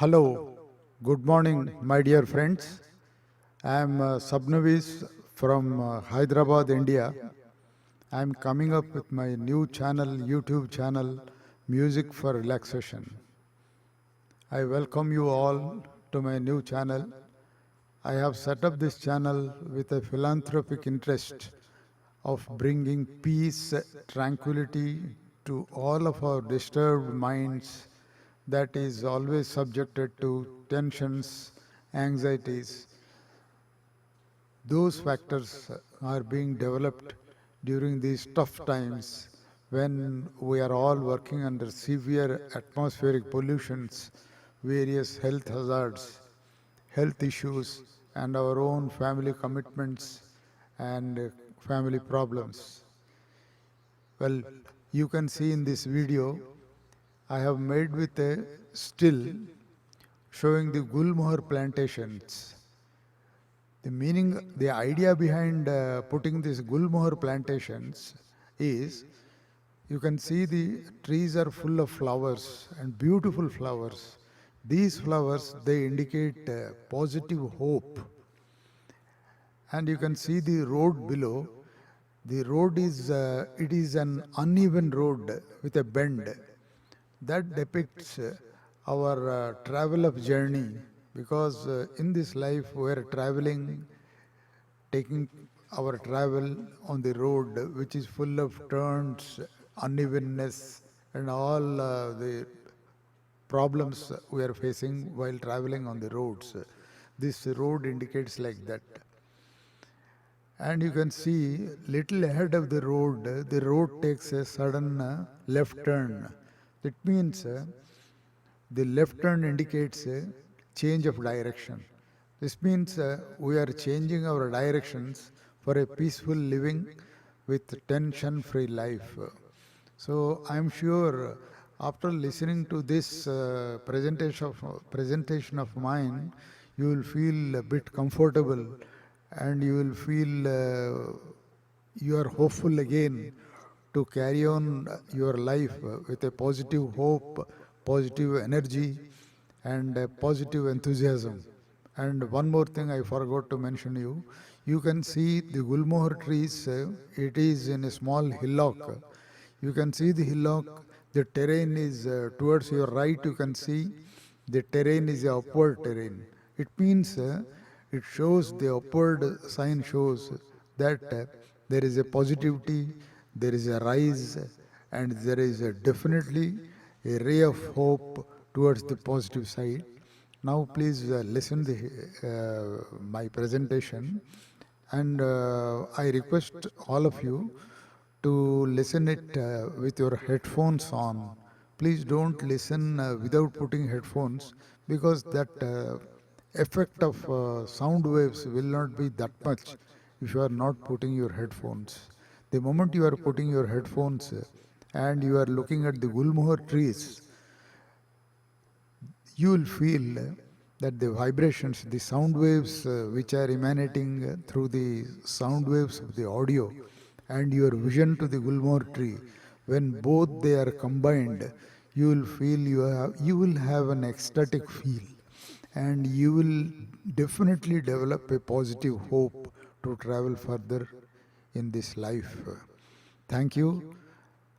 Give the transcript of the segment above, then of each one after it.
Hello, good morning, my dear friends. I am Sabnavis from Hyderabad, India. I am coming up with my new channel, YouTube channel, Music for Relaxation. I welcome you all to my new channel. I have set up this channel with a philanthropic interest of bringing peace, tranquility to all of our disturbed minds that is always subjected to tensions, anxieties. Those factors are being developed during these tough times when we are all working under severe atmospheric pollutions, various health hazards, health issues, and our own family commitments and family problems. Well, you can see in this video, I have made with a still showing the Gulmohar plantations. The idea behind putting these Gulmohar plantations is you can see the trees are full of flowers and beautiful flowers. These flowers, they indicate positive hope. And you can see the road below. The road is, it is an uneven road with a bend. That depicts our travel of journey because in this life we are traveling, taking our travel on the road which is full of turns, unevenness and all the problems we are facing while traveling on the roads. This road indicates like that. And you can see little ahead of the road takes a sudden left turn. It means the left turn indicates a change of direction. This means we are changing our directions for a peaceful living with tension-free life. So I'm sure after listening to this presentation of mine, you will feel a bit comfortable and you will feel you are hopeful again to carry on your life with a positive hope, positive energy, and positive enthusiasm. And one more thing I forgot to mention you. You can see the Gulmohar trees, it is in a small hillock. You can see the hillock, the terrain is towards your right, you can see the terrain is a upward terrain. It means it shows the upward sign shows that there is a positivity, there is a rise, and there is definitely a ray of hope towards the positive side. Now please listen my presentation, and I request all of you to listen it with your headphones on. Please don't listen without putting headphones because that effect of sound waves will not be that much if you are not putting your headphones. The moment you are putting your headphones and you are looking at the Gulmohar trees, you will feel that the vibrations, the sound waves which are emanating through the sound waves of the audio and your vision to the Gulmohar tree, when both they are combined, you will feel you will have an ecstatic feel and you will definitely develop a positive hope to travel further in this life. Thank you,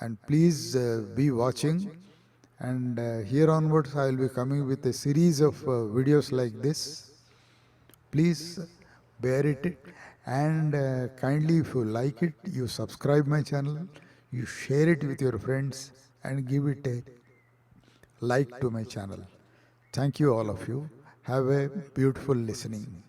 and please be watching, and here onwards I will be coming with a series of videos like this. Please bear it, and kindly, if you like it, you subscribe my channel, you share it with your friends and give it a like to my channel. Thank you all of you. Have a beautiful listening.